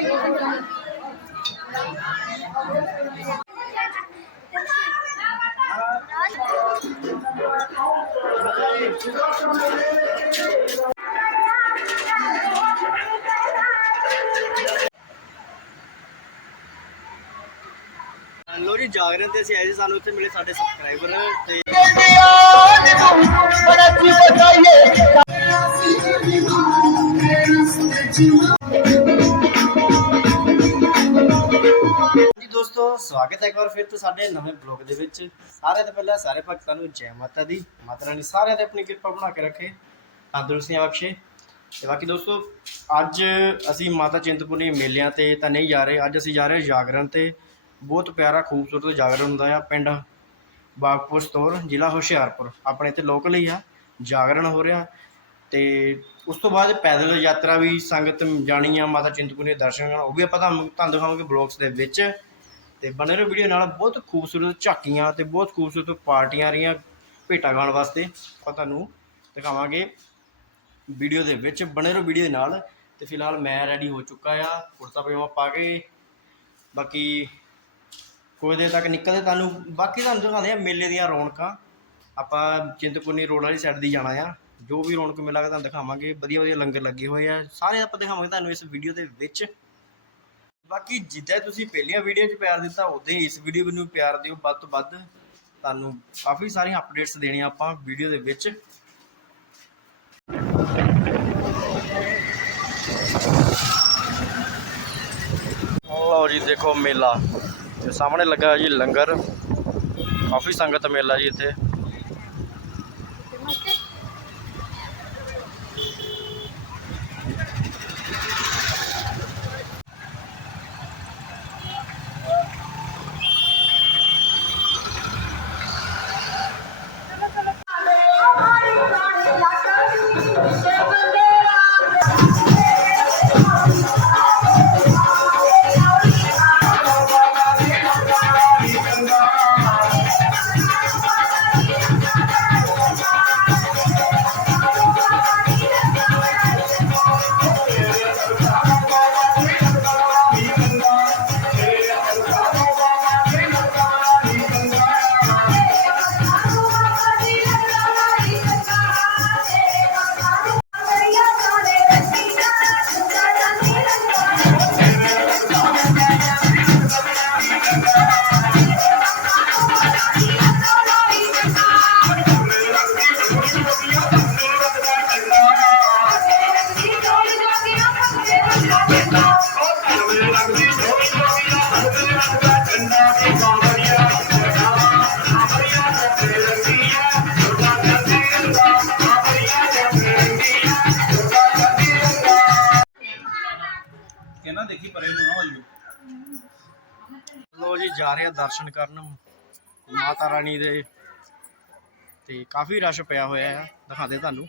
ਲੋ ਜੀ ਜਾਗਰਣ ਤੇ ਅਸੀਂ ਆਏ ਸੀ ਸਾਨੂੰ ਇੱਥੇ ਮਿਲੇ ਸਾਡੇ ਸਬਸਕ੍ਰਾਈਬਰ ਤੇ ਜੀ ਸਵਾਗਤ ਹੈ ਇੱਕ ਵਾਰ ਫਿਰ ਤੋਂ ਸਾਡੇ ਨਵੇਂ ਬਲੌਗ ਦੇ ਵਿੱਚ। ਸਾਰਿਆਂ ਤੋਂ ਪਹਿਲਾਂ ਸਾਰੇ ਭਗਤਾਂ ਨੂੰ ਜੈ ਮਾਤਾ ਦੀ, ਮਾਤਾ ਰਾਣੀ ਸਾਰਿਆਂ ਤੇ ਆਪਣੀ ਕਿਰਪਾ ਬਣਾ ਕੇ ਰੱਖੇ ਤੰਦਰੁਸਤੀਆਂ ਬਖਸ਼ੇ। ਤੇ ਬਾਕੀ ਦੋਸਤੋ, ਅੱਜ ਅਸੀਂ ਮਾਤਾ ਚਿੰਤਪੁਰਨੀ ਮੇਲਿਆਂ ਤੇ ਤਾਂ ਨਹੀਂ ਜਾ ਰਹੇ, ਅੱਜ ਅਸੀਂ ਜਾ ਰਹੇ ਜਾਗਰਣ ਤੇ। ਬਹੁਤ ਪਿਆਰਾ, ਖੂਬਸੂਰਤ ਜਾਗਰਣ ਹੁੰਦਾ ਆ ਪਿੰਡ ਬਾਗਪੁਰ ਸਤੌਰ ਜ਼ਿਲ੍ਹਾ ਹੁਸ਼ਿਆਰਪੁਰ। ਆਪਣੇ ਇੱਥੇ ਲੋਕਲ ਹੀ ਆ, ਜਾਗਰਣ ਹੋ ਰਿਹਾ। ਤੇ ਉਸ ਤੋਂ ਬਾਅਦ ਪੈਦਲ ਯਾਤਰਾ ਵੀ ਸੰਗਤ ਜਾਣੀ ਆ, ਮਾਤਾ ਚਿੰਤਪੁਰਨੀ ਦੇ ਦਰਸ਼ਨ ਕਰਨ। ਉਹ ਵੀ ਆਪਾਂ ਤੁਹਾਨੂੰ ਤੁਹਾਨੂੰ ਦਿਖਾਵਾਂਗੇ ਬਲੌਗਸ ਦੇ ਵਿੱਚ। ਤੇ ਬਣੇ ਰਹੋ ਵੀਡੀਓ ਨਾਲ ਬਹੁਤ ਖੂਬਸੂਰਤ ਝਾਕੀਆਂ ਤੇ ਬਹੁਤ ਖੂਬਸੂਰਤ ਪਾਰਟੀਆਂ ਰਹੀਆਂ ਭੇਟਾ ਗਾਉਣ ਵਾਸਤੇ। ਆਪਾਂ ਤੁਹਾਨੂੰ ਦਿਖਾਵਾਂਗੇ ਵੀਡੀਓ ਦੇ ਵਿੱਚ। ਬਣੇ ਰਹੋ ਵੀਡੀਓ ਦੇ ਨਾਲ ਤੇ ਫਿਲਹਾਲ ਮੈਂ ਰੈਡੀ ਹੋ ਚੁੱਕਾ ਆ। ਕੁੜਤਾ ਪਜਾਮਾ ਪਾ ਕੇ। ਬਾਕੀ ਕੋਈ ਦੇਰ ਤੱਕ ਨਿਕਲਦੇ ਤੁਹਾਨੂੰ, ਬਾਕੀ ਤੁਹਾਨੂੰ ਦਿਖਾਉਂਦੇ ਆ ਮੇਲੇ ਦੀਆਂ ਰੌਣਕਾਂ। ਆਪਾਂ ਚਿੰਤਪੁਰਨੀ ਰੋਡ ਵਾਲੀ ਸਾਈਡ ਦੀ ਜਾਣਾ ਆ। ਜੋ ਵੀ ਰੌਣਕ ਮੇਲਾ ਤੁਹਾਨੂੰ ਦਿਖਾਵਾਂਗੇ। ਵਧੀਆ ਵਧੀਆ ਲੰਗਰ ਲੱਗੇ ਹੋਏ ਆ। ਸਾਰੇ ਆਪਾਂ ਦਿਖਾਵਾਂਗੇ ਤੁਹਾਨੂੰ ਇਸ ਵੀਡੀਓ ਦੇ ਵਿੱਚ। ਬਾਕੀ ਜਿੱਦਾਂ ਤੁਸੀਂ ਪਹਿਲੀਆਂ ਵੀਡੀਓ 'ਚ ਪਿਆਰ ਦਿੱਤਾ, ਉਦਾਂ ਹੀ ਇਸ ਵੀਡੀਓ ਨੂੰ ਪਿਆਰ ਦਿਓ ਵੱਧ ਤੋਂ ਵੱਧ। ਤੁਹਾਨੂੰ ਕਾਫੀ ਸਾਰੀਆਂ ਅਪਡੇਟਸ ਦੇਣੀਆਂ ਆਪਾਂ ਵੀਡੀਓ ਦੇ ਵਿੱਚ। ਲਓ ਜੀ, ਦੇਖੋ ਮੇਲਾ। ਤੇ ਸਾਹਮਣੇ ਲੱਗਾ ਜੀ ਲੰਗਰ। ਕਾਫੀ ਸੰਗਤ ਮੇਲਾ ਜੀ ਇੱਥੇ। Yeah. ਜਾ ਰਹੇ ਆ ਦਰਸ਼ਨ ਕਰਨ। ਮਾਤਾ ਰਾਣੀ ਦੇ। ਤੇ ਕਾਫੀ ਰਸ਼ ਪਿਆ ਹੋਇਆ ਆ ਦਿਖਾਦੇ ਤੁਹਾਨੂੰ।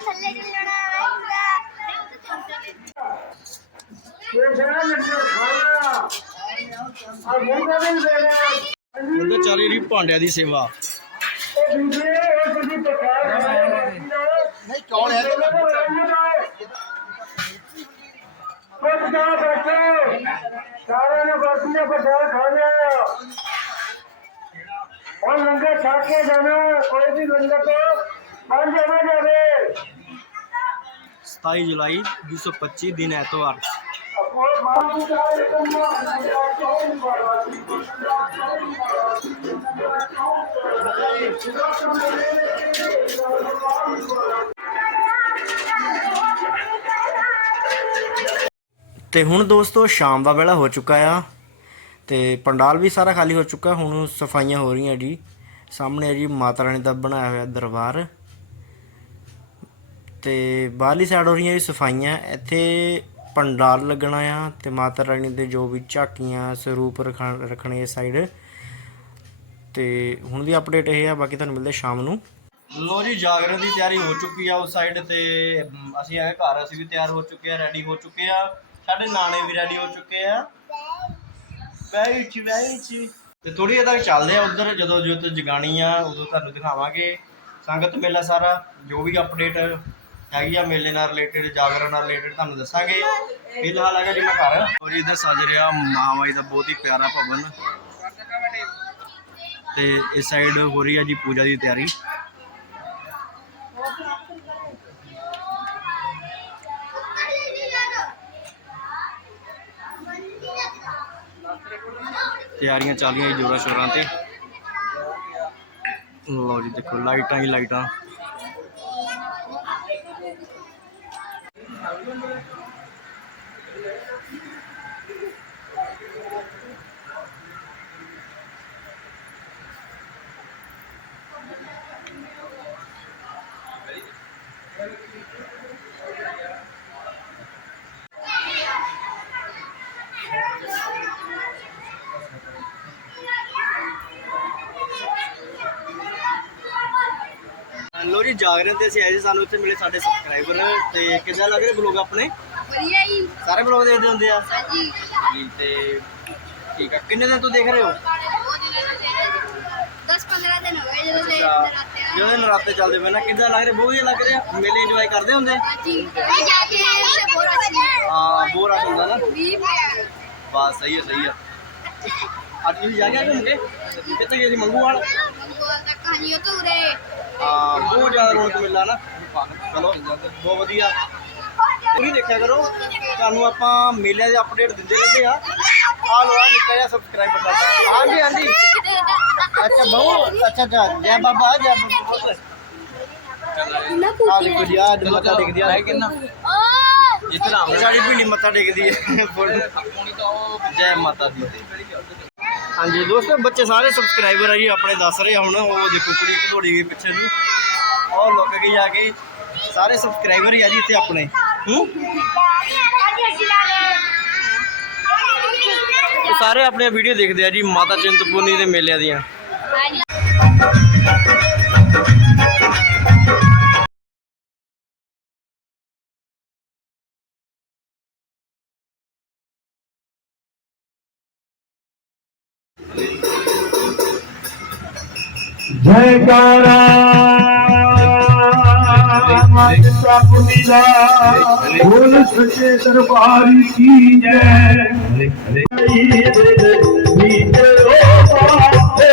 ਥੱਲੇ ਚੱਲਣਾ ਆਏਗਾ ਉਹਦੇ ਚੱਲ ਰਹੀ ਭਾਂਡਿਆਂ ਦੀ ਸੇਵਾ ਨਹੀਂ ਕੌਣ ਹੈ ਸਾਰਿਆਂ ਨੇ ਵਰਤੀਆਂ ਪ੍ਰਸ਼ਾਦ ਖਾਣਾ और लंगर छाक के जाना कोई भी लंगर तो बंद जाना जावे 27 ਜੁਲਾਈ 2025 ਦਿਨ ਐਤਵਾਰ। ਤੇ ਹੁਣ ਦੋਸਤੋ ਸ਼ਾਮ ਦਾ ਵੇਲਾ ਹੋ ਚੁੱਕਾ ਆ ਤੇ ਪੰਡਾਲ ਵੀ ਸਾਰਾ ਖਾਲੀ ਹੋ ਚੁੱਕਾ ਹੁਣ ਸਫਾਈਆਂ ਹੋ ਰਹੀਆਂ ਜੀ। ਸਾਹਮਣੇ ਜੀ ਮਾਤਾ ਰਾਣੀ ਦਾ ਬਣਾਇਆ ਹੋਇਆ ਦਰਬਾਰ। ਤੇ ਬਾਹਰਲੀ ਸਾਈਡ ਹੋ ਰਹੀਆਂ ਜੀ ਸਫਾਈਆਂ, ਇੱਥੇ ਪੰਡਾਲ ਲੱਗਣਾ ਆ ਤੇ ਮਾਤਾ ਰਾਣੀ ਦੇ ਜੋ ਵੀ ਝਾਕੀਆਂ, ਸਰੂਪ ਰੱਖਣੇ ਇਸ ਸਾਈਡ ਤੇ ਹੁਣ ਦੀ ਅਪਡੇਟ ਇਹ ਆ, ਬਾਕੀ ਤੁਹਾਨੂੰ ਮਿਲਦੇ ਸ਼ਾਮ ਨੂੰ। ਲੋ ਜੀ ਜਾਗਰਣ ਦੀ ਤਿਆਰੀ ਹੋ ਚੁੱਕੀ ਆ ਉਸ ਸਾਈਡ ਤੇ ਅਸੀਂ ਆਏ ਘਰ, ਅਸੀਂ ਵੀ ਤਿਆਰ ਹੋ ਚੁੱਕੇ ਆ ਰੈਡੀ ਹੋ ਚੁੱਕੇ ਆ। ਸਾਡੇ ਨਾਨੇ ਵੀ ਰੈਡੀ ਹੋ ਚੁੱਕੇ ਆ। ਬੈਠ ਬੈਠ ਤੇ ਥੋੜੀ ਦੇਰ ਤੱਕ ਚੱਲਦੇ ਆ ਉਧਰ, ਜਦੋਂ ਜੋਤ ਜਗਾਣੀ ਆ, ਉਦੋਂ ਤੁਹਾਨੂੰ ਦਿਖਾਵਾਂਗੇ। ਸੰਗਤ ਮੇਲਾ ਸਾਰਾ, ਜੋ ਵੀ ਅਪਡੇਟ ਹੈਗੀ ਆ, ਮੇਲੇ ਨਾਲ ਰਿਲੇਟਡ ਜਾਗਰਣ ਨਾਲ ਰਿਲੇਟਡ ਤੁਹਾਨੂੰ ਦੱਸਾਂਗੇ। ਫਿਲਹਾਲ ਹੈਗਾ ਜੀ ਮੈਂ ਘਰ। ਔਰ ਇਧਰ ਸਜ ਰਿਹਾ ਮਹਾਮਾਈ ਦਾ ਬਹੁਤ ਹੀ ਪਿਆਰਾ ਭਵਨ। ਤੇ ਇਸ ਸਾਈਡ ਹੋ ਰਹੀ ਆ ਜੀ ਪੂਜਾ ਦੀ ਤਿਆਰੀ। ਤਿਆਰੀਆਂ ਚੱਲ ਰਹੀਆਂ ਜੀ ਜੋਰਾਂ ਸ਼ੋਰਾਂ ਤੇ। ਲਓ ਜੀ, ਦੇਖੋ ਲਾਈਟਾਂ ਹੀ ਲਾਈਟਾਂ। ਲੋ ਜੀ ਜਾਗਰਣ ਤੇ ਅਸੀਂ ਆਏ ਸੀ ਸਾਨੂੰ ਇੱਥੇ ਮਿਲੇ ਸਾਡੇ ਸਬਸਕ੍ਰਾਈਬਰ ਤੇ ਕਿੱਦਾਂ ਲੱਗ ਰਿਹਾ ਬਲੌਗ ਆਪਣੇ? ਵਧੀਆ ਜੀ। ਸਾਰੇ ਬਲੌਗ ਦੇਖਦੇ ਹੁੰਦੇ ਆ? ਹਾਂਜੀ। ਜੀ ਤੇ ਠੀਕ ਆ ਕਿੰਨੇ ਦਿਨ ਤੋਂ ਦੇਖ ਰਹੇ ਹੋ? 10 15 ਦਿਨ ਹੋ ਗਏ ਜਦੋਂ ਦੇ ਅੱਛਾ ਨਰਾਤੇ ਚੱਲਦੇ ਪਏ ਨਾ ਕਿੱਦਾਂ ਲੱਗ ਰਿਹਾ? ਬਹੁਤ ਵਧੀਆ ਲੱਗ ਰਿਹਾ। ਮੇਲੇ ਇੰਜੋਏ ਕਰਦੇ ਹੁੰਦੇ? ਬਹੁਤ ਹਾਂ ਬੋਰ ਆ ਹੁੰਦਾ ਨਾ। ਬਸ ਸਹੀ ਹੈ ਸਹੀ ਹੈ ਅੱਜ ਤੁਸੀਂ ਜਾ ਕੇ ਘੁੰਮ ਕੇ? ਕਿੱਥੇ ਗਏ ਸੀ? ਮੰਗੂਵਾਲ? ਹਾਂ ਬਹੁਤ ਜ਼ਿਆਦਾ ਰੌਣਕ ਮਿਲਦਾ ਨਾ। ਚਲੋ ਬਹੁਤ ਵਧੀਆ। ਪੂਰੀ ਦੇਖਿਆ ਕਰੋ। ਤੁਹਾਨੂੰ ਆਪਾਂ ਮੇਲਿਆਂ ਦੇ ਅਪਡੇਟ ਦਿੰਦੇ ਰਹਿੰਦੇ ਆ। ਆ ਲੋ ਆ ਨਿੱਕਾ ਜਿਹਾ ਸਬਸਕ੍ਰਾਈਬ ਕਰਦਾ ਹਾਂਜੀ ਹਾਂਜੀ। ਆ ਦੇਖੋ ਜੀ ਆ ਮੱਥਾ ਟੇਕਦੀ ਆ। ਕਿੰਨਾ? ਇੱਥੇ ਰਾਮ ਸਾਡੀ ਭੀੜੀ ਮੱਥਾ ਟੇਕਦੀ ਹੈ ਜੈ ਮਾਤਾ ਦੀ। ਹਾਂਜੀ ਦੋਸਤੋ ਬੱਚੇ ਸਾਰੇ ਸਬਸਕ੍ਰਾਈਬਰ ਆ ਜੀ ਆਪਣੇ ਦੱਸ ਰਹੇ ਆ ਹੁਣ। ਉਹ ਦੇਖੋ ਕੁੜੀ ਦੌੜੀ ਗਈ ਪਿੱਛੇ ਨੂੰ। ਉਹ ਲੁੱਕ ਗਈ ਜਾ ਕੇ। ਸਾਰੇ ਸਬਸਕ੍ਰਾਈਬਰ ਹੀ ਆ ਜੀ ਇੱਥੇ ਆਪਣੇ। ਹੂੰ? ਸਾਰੇ ਆਪਣੇ ਵੀਡੀਓ ਦੇਖਦੇ ਆ ਜੀ ਮਾਤਾ ਚਿੰਤਪੁਰਨੀ ਦੇ ਮੇਲਿਆਂ ਦੀਆਂ। जयकारा। बोल सचे दरबारी की जय।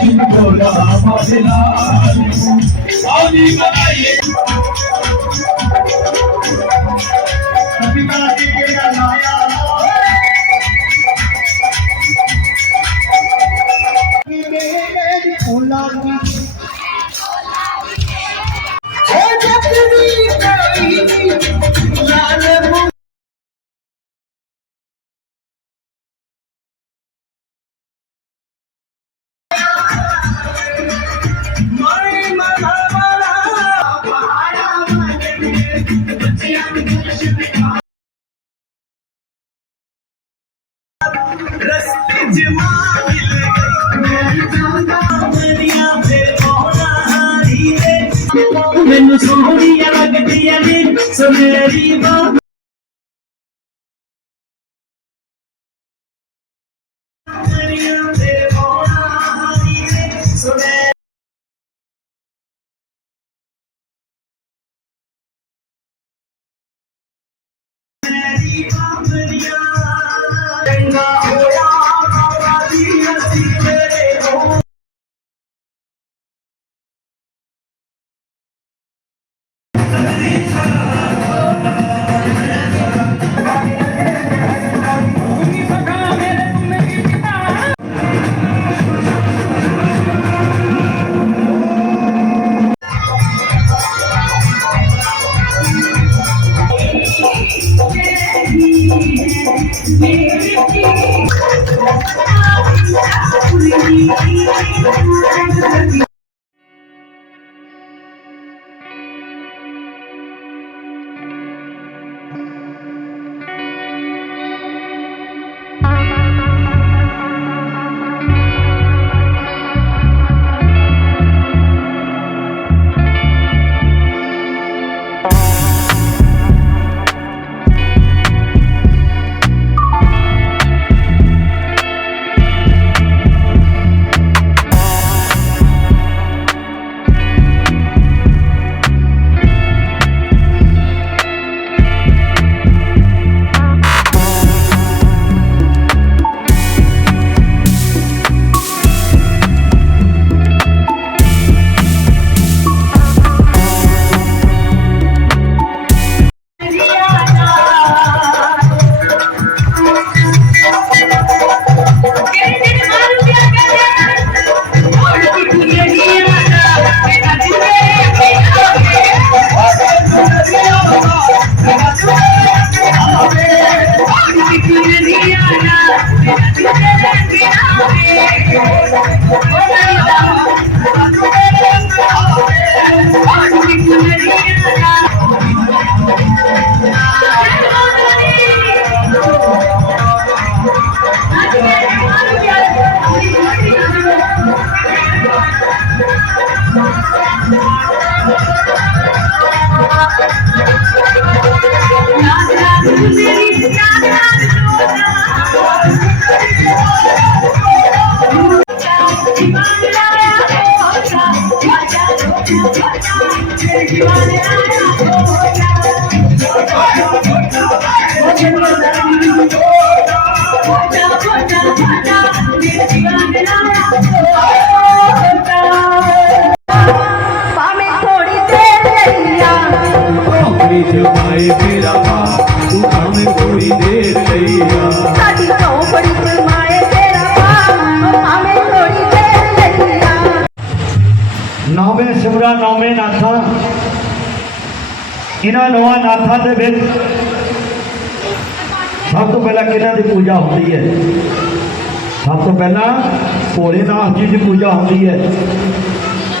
ਕੀ ਜੈ ਤੇਰੇ ਹੀ ਜੈ ਹੋਰ ਰਸਤੇ ਜਮਾ ਮਿਲ ਗਈ। ਮੇਰੀ ਸੁਨਹਿਰੀ ਬਾਂ ਮੇਰੀਆਂ ਤੇ जमाए मेरा बाप तू हमें थोड़ी देर लैया साडी चौपड़ी पे माए तेरा बाप हमें थोड़ी देर लैया ਨੌਵੇਂ ਸਿਮਰਾ ਨੌਵੇਂ ਨਾਥਾ ਇਹਨਾਂ ਨੌਵਾਂ ਨਾਥਾਂ ਦੇ ਵਿੱਚ ਸਭ ਤੋਂ ਪਹਿਲਾਂ ਕਿਹਨਾਂ ਦੀ ਪੂਜਾ ਹੁੰਦੀ ਹੈ? ਸਭ ਤੋਂ ਪਹਿਲਾਂ ਭੋਲੇਨਾਥ ਜੀ ਦੀ ਪੂਜਾ ਹੁੰਦੀ ਹੈ।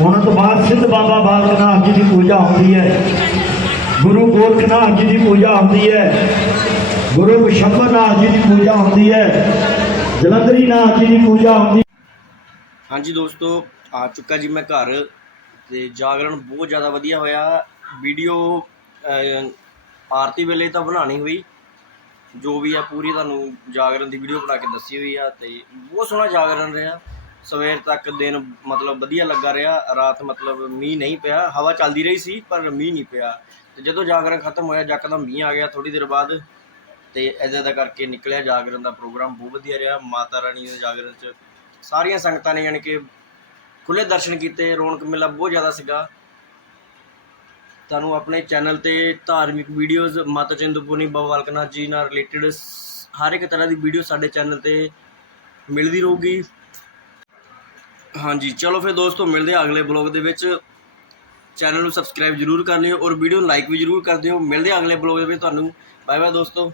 ਉਹਨਾਂ ਤੋਂ ਬਾਅਦ ਸਿੱਧ ਬਾਬਾ ਬਾਲਕਨਾਥ ਜੀ ਦੀ ਪੂਜਾ ਹੁੰਦੀ ਹੈ। ਗੁਰੂ ਗੋਰਖਨਾਥ ਜੀ ਦੀ ਪੂਜਾ ਹੁੰਦੀ ਹੈ। ਗੁਰੂ ਬਿਸ਼ੰਬਰਨਾਥ ਜੀ ਦੀ ਪੂਜਾ ਹੁੰਦੀ ਹੈ। ਜਲੰਧਰੀ ਨਾਥ ਜੀ ਦੀ ਪੂਜਾ ਹੁੰਦੀ ਹਾਂਜੀ ਦੋਸਤੋ, ਆ ਚੁੱਕਾ ਜੀ ਮੈਂ ਘਰ ਤੇ ਜਾਗਰਣ ਬਹੁਤ ਜ਼ਿਆਦਾ ਵਧੀਆ ਹੋਇਆ। ਵੀਡੀਓ ਆਰਤੀ ਵੇਲੇ ਤਾਂ ਬਣਾਣੀ ਹੋਈ। ਜੋ ਵੀ ਆ, ਪੂਰੀ ਤੁਹਾਨੂੰ ਜਾਗਰਣ ਦੀ ਵੀਡੀਓ ਬਣਾ ਕੇ ਦੱਸੀ ਹੋਈ ਆ ਤੇ ਬਹੁਤ ਸੋਹਣਾ ਜਾਗਰਣ ਰਿਹਾ। ਸਵੇਰ ਤੱਕ ਦਿਨ ਮਤਲਬ ਵਧੀਆ ਲੱਗਾ ਰਿਹਾ, ਰਾਤ ਮਤਲਬ ਮੀਂਹ ਨਹੀਂ ਪਿਆ, ਹਵਾ ਚੱਲਦੀ ਰਹੀ ਸੀ, ਪਰ ਮੀਂਹ ਨਹੀਂ ਪਿਆ। ਤੇ ਜਦੋਂ ਜਾਗਰਣ ਖਤਮ ਹੋਇਆ, ਜੱਕਦਮ ਮੀਂਹ ਆ ਗਿਆ ਥੋੜੀ ਦੇਰ ਬਾਅਦ, ਤੇ ਇਦਾਂ ਦਾ ਕਰਕੇ ਨਿਕਲਿਆ ਜਾਗਰਣ ਦਾ ਪ੍ਰੋਗਰਾਮ, ਬਹੁਤ ਵਧੀਆ ਰਿਹਾ। ਮਾਤਾ ਰਾਣੀ ਦੇ ਜਾਗਰਣ 'ਚ ਸਾਰੀਆਂ ਸੰਗਤਾਂ ਨੇ ਯਾਨੀ ਕਿ ਖੁੱਲੇ ਦਰਸ਼ਨ ਕੀਤੇ, ਰੌਣਕ ਮੇਲਾ ਬਹੁਤ ਜ਼ਿਆਦਾ ਸੀਗਾ। ਤੁਹਾਨੂੰ ਆਪਣੇ ਚੈਨਲ ਤੇ ਧਾਰਮਿਕ ਵੀਡੀਓਜ਼ ਮਾਤਾ ਚਿੰਤਪੁਰਨੀ ਬਾਬਾ ਬਾਲਕਨਾਥ ਜੀ ਨਾਲ ਰਿਲੇਟਡ ਹਰ ਇੱਕ ਤਰ੍ਹਾਂ ਦੀ ਵੀਡੀਓ ਸਾਡੇ ਚੈਨਲ ਤੇ ਮਿਲਦੀ ਰਹੂਗੀ। ਹਾਂਜੀ, ਚਲੋ ਫਿਰ ਦੋਸਤੋ, ਮਿਲਦੇ ਹਾਂ ਅਗਲੇ ਬਲੌਗ ਦੇ ਵਿੱਚ। ਚੈਨਲ ਨੂੰ ਸਬਸਕ੍ਰਾਈਬ ਜਰੂਰ ਕਰ ਲਿਓ ਔਰ ਵੀਡੀਓ ਨੂੰ ਲਾਈਕ ਵੀ ਜਰੂਰ ਕਰ ਦਿਓ। ਮਿਲਦੇ ਹਾਂ ਅਗਲੇ ਬਲੌਗ ਦੇ ਵਿੱਚ ਤੁਹਾਨੂੰ। ਬਾਏ ਬਾਏ ਦੋਸਤੋ।